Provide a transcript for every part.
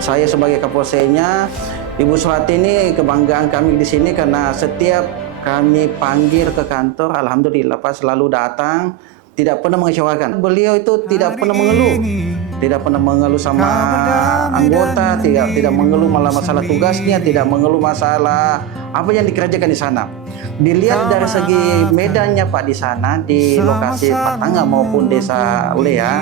Saya sebagai Kapolseknya, Ibu Suhati ini kebanggaan kami di sini karena setiap kami panggil ke kantor, alhamdulillah Pak selalu datang, tidak pernah mengecewakan. Beliau itu tidak pernah mengeluh sama anggota, tidak mengeluh malah masalah tugasnya, tidak mengeluh masalah apa yang dikerjakan di sana. Dilihat dari segi medannya Pak di sana, di lokasi Patanga maupun Desa Lea,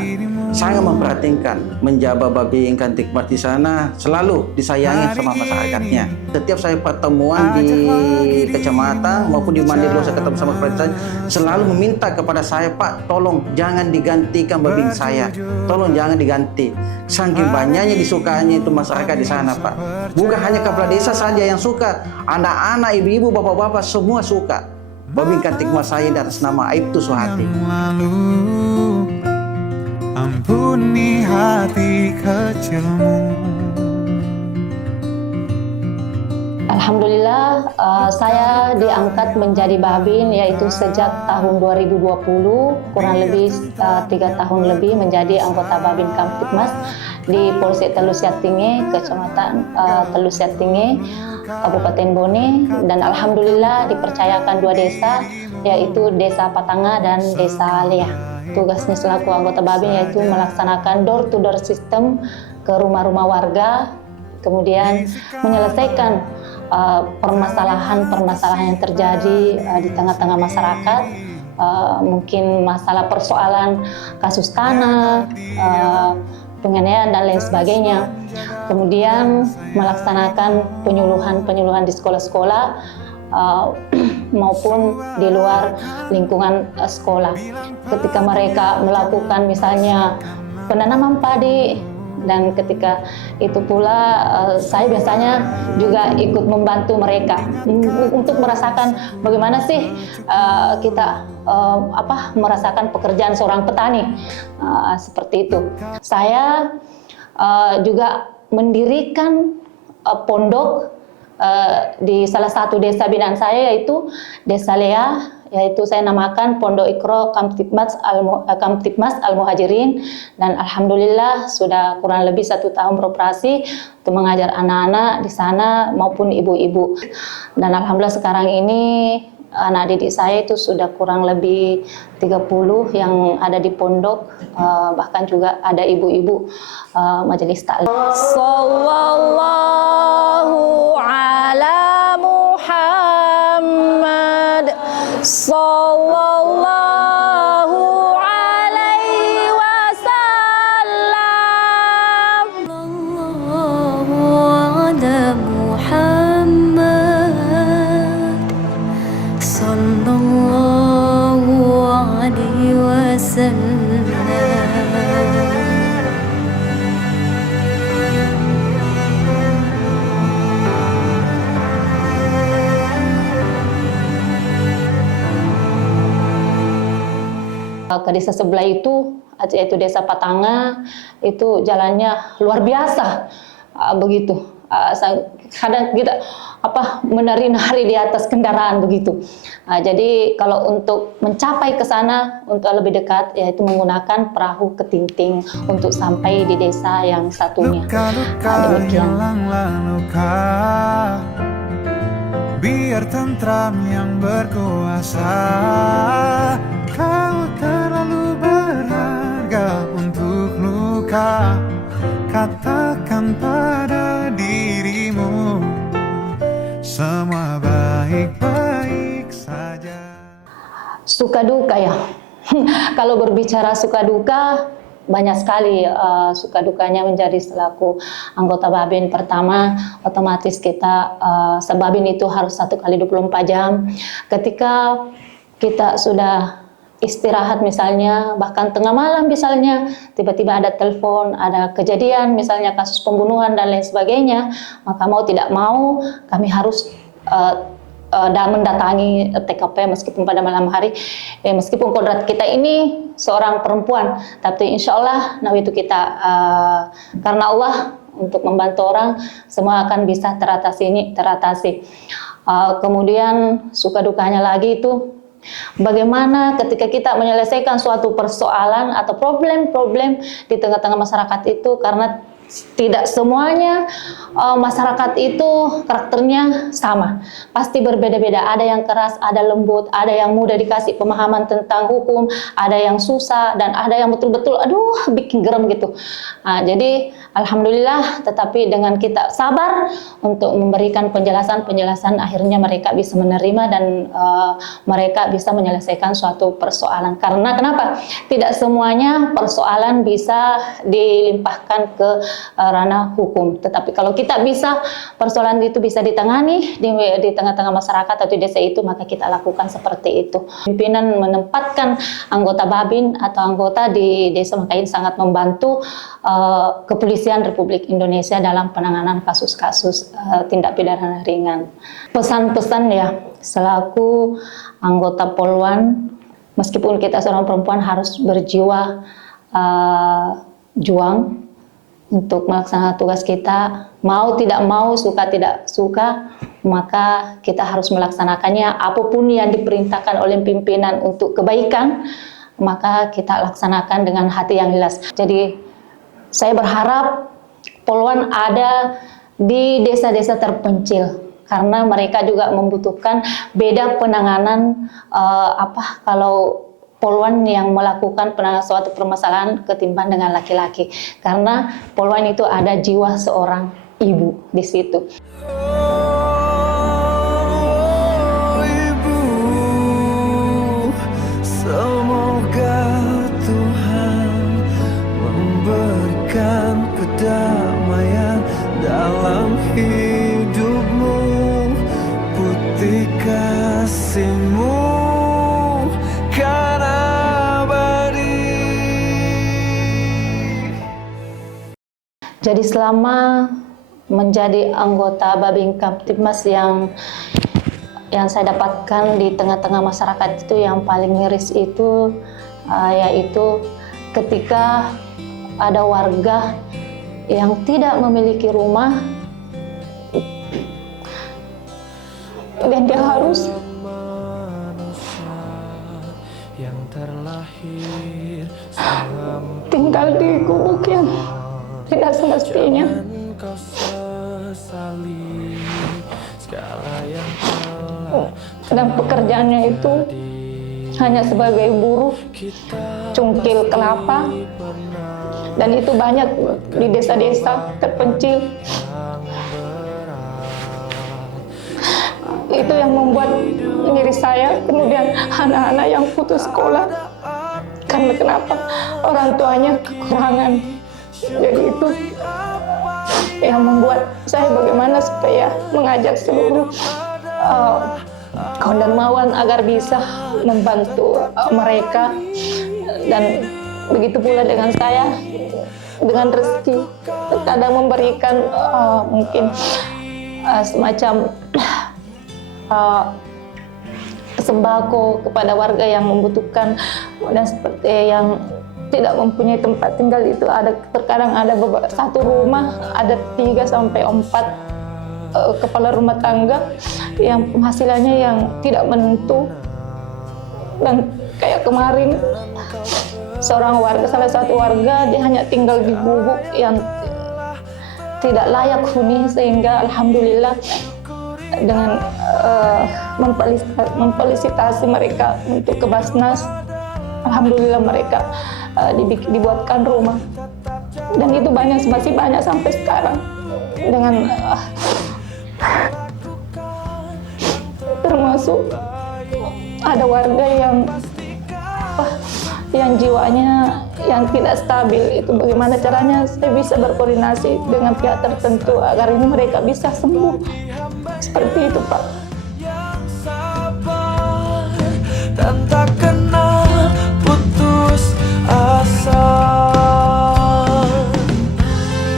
sangat memperhatikan, menjaga babi ikan tikmat di sana, selalu disayangi sama masyarakatnya. Setiap saya pertemuan di kecamatan maupun di Mandiri saya ketemu sama kepala saya, selalu meminta kepada saya, Pak, tolong jangan digantikan babi saya, tolong jangan diganti. Saking banyaknya disukainya itu masyarakat di sana, Pak. Bukan hanya kepala desa saja yang suka, anak-anak, ibu-ibu, bapak-bapak semua suka. Babi ikan tikmat saya di atas nama Aibtu Suhati. Ampuni hati kecilmu. Alhamdulillah, saya diangkat menjadi Babin yaitu sejak tahun 2020, kurang lebih 3 tahun lebih menjadi anggota Babin Kamtibmas di Polsek Telu Siatinge, Kecamatan Telu Siatinge, Kabupaten Bone, dan alhamdulillah dipercayakan 2 desa yaitu Desa Patanga dan Desa Lea. Tugasnya selaku anggota Babin yaitu melaksanakan door-to-door system ke rumah-rumah warga, kemudian menyelesaikan permasalahan-permasalahan yang terjadi di tengah-tengah masyarakat, mungkin masalah persoalan kasus tanah, penganiayaan dan lain sebagainya. Kemudian melaksanakan penyuluhan di sekolah-sekolah maupun di luar lingkungan sekolah. Ketika mereka melakukan misalnya penanaman padi, dan ketika itu pula saya biasanya juga ikut membantu mereka untuk merasakan bagaimana sih kita merasakan pekerjaan seorang petani, seperti itu. Saya juga mendirikan pondok di salah satu desa binaan saya yaitu Desa Lea, yaitu saya namakan Pondok Iqra Kamtibmas Al-Muhajirin, dan alhamdulillah sudah kurang lebih 1 tahun beroperasi untuk mengajar anak-anak di sana maupun ibu-ibu. Dan alhamdulillah sekarang ini anak didik saya itu sudah kurang lebih 30 yang ada di pondok, bahkan juga ada ibu-ibu majelis taklim. Sallallahu ala Muhammad sallallahu alaihi wasallam. Sallallahu ala Muhammad sallallahu alaihi wasallam. Ke desa sebelah itu, yaitu Desa Patanga, itu jalannya luar biasa, begitu. Kadang kita menari-nari di atas kendaraan begitu. Jadi kalau untuk mencapai ke sana untuk lebih dekat, yaitu menggunakan perahu ketinting untuk sampai di desa yang satunya. Demikian. Biar tentram yang berkuasa. Kau terlalu berharga untuk luka. Katakan pada dirimu semua baik-baik saja. Suka duka ya. Kalau berbicara suka duka, banyak sekali suka dukanya menjadi selaku anggota Babin. Pertama, otomatis kita sebabin itu harus 1 kali 24 jam. Ketika kita sudah istirahat misalnya, bahkan tengah malam misalnya, tiba-tiba ada telepon, ada kejadian misalnya kasus pembunuhan dan lain sebagainya, maka mau tidak mau kami harus mendatangi TKP meskipun pada malam hari, meskipun kodrat kita ini seorang perempuan, tapi insya Allah itu kita karena Allah untuk membantu orang, semua akan bisa teratasi. Kemudian suka dukanya lagi itu Bagaimana ketika kita menyelesaikan suatu persoalan atau problem-problem di tengah-tengah masyarakat itu, karena tidak semuanya masyarakat itu karakternya sama. Pasti berbeda-beda. Ada yang keras, ada lembut, ada yang mudah dikasih pemahaman tentang hukum, ada yang susah, dan ada yang betul-betul aduh bikin geram gitu. Nah, jadi alhamdulillah, tetapi dengan kita sabar untuk memberikan penjelasan-penjelasan, akhirnya mereka bisa menerima dan mereka bisa menyelesaikan suatu persoalan. Karena kenapa? Tidak semuanya persoalan bisa dilimpahkan ke ranah hukum. Tetapi kalau kita bisa, persoalan itu bisa ditangani di tengah-tengah masyarakat atau di desa itu, maka kita lakukan seperti itu. Pimpinan menempatkan anggota Babin atau anggota di desa, maka ini sangat membantu Kepolisian Republik Indonesia dalam penanganan kasus-kasus tindak pidana ringan. Pesan-pesan ya, selaku anggota Polwan, meskipun kita seorang perempuan harus berjiwa juang untuk melaksanakan tugas kita, mau tidak mau, suka tidak suka, maka kita harus melaksanakannya. Apapun yang diperintahkan oleh pimpinan untuk kebaikan, maka kita laksanakan dengan hati yang ikhlas. Jadi saya berharap Polwan ada di desa-desa terpencil, karena mereka juga membutuhkan beda penanganan kalau Polwan yang melakukan penanganan suatu permasalahan ketimbang dengan laki-laki, karena Polwan itu ada jiwa seorang ibu di situ. Oh, Ibu, semoga Tuhan memberikan kedamaian dalam hidupmu, putih kasih-Mu kan abadi. Jadi selama menjadi anggota Babin Kamtibmas yang saya dapatkan di tengah-tengah masyarakat itu, yang paling miris itu yaitu ketika ada warga yang tidak memiliki rumah dan dia harus tinggal di gubuk yang tidak semestinya. Dan pekerjaannya itu hanya sebagai buruh cungkil kelapa, dan itu banyak di desa-desa terpencil. Itu yang membuat miris saya. Kemudian anak-anak yang putus sekolah karena kenapa? Orang tuanya kekurangan. Jadi itu yang membuat saya bagaimana supaya mengajak seluruh kaum dermawan agar bisa membantu mereka. Dan begitu pula dengan saya, dengan rezeki, terkadang memberikan mungkin semacam sembako kepada warga yang membutuhkan, dan seperti yang tidak mempunyai tempat tinggal itu terkadang ada satu rumah ada 3 sampai 4 kepala rumah tangga yang penghasilannya yang tidak menentu. Dan kayak kemarin salah satu warga dia hanya tinggal di gubuk yang tidak layak huni, sehingga alhamdulillah dengan memfelisitasi mereka untuk ke Basnas, alhamdulillah mereka dibuatkan rumah, dan itu masih banyak sampai sekarang. Dengan termasuk ada warga yang jiwanya yang tidak stabil, itu bagaimana caranya saya bisa berkoordinasi dengan pihak tertentu agar ini mereka bisa sembuh. Seperti itu, Pak. Dan tak kenal putus asa.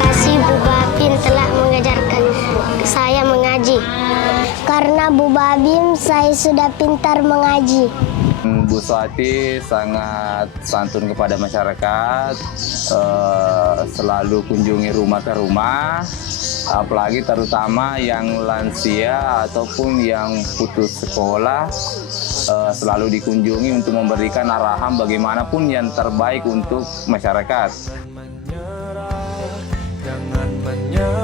Kasih Bu Babin telah mengajarkan saya mengaji. Karena Bu Babin saya sudah pintar mengaji. Bu Suwati sangat santun kepada masyarakat, selalu kunjungi rumah ke rumah, apalagi terutama yang lansia ataupun yang putus sekolah, selalu dikunjungi untuk memberikan arahan bagaimanapun yang terbaik untuk masyarakat. Jangan menyerah.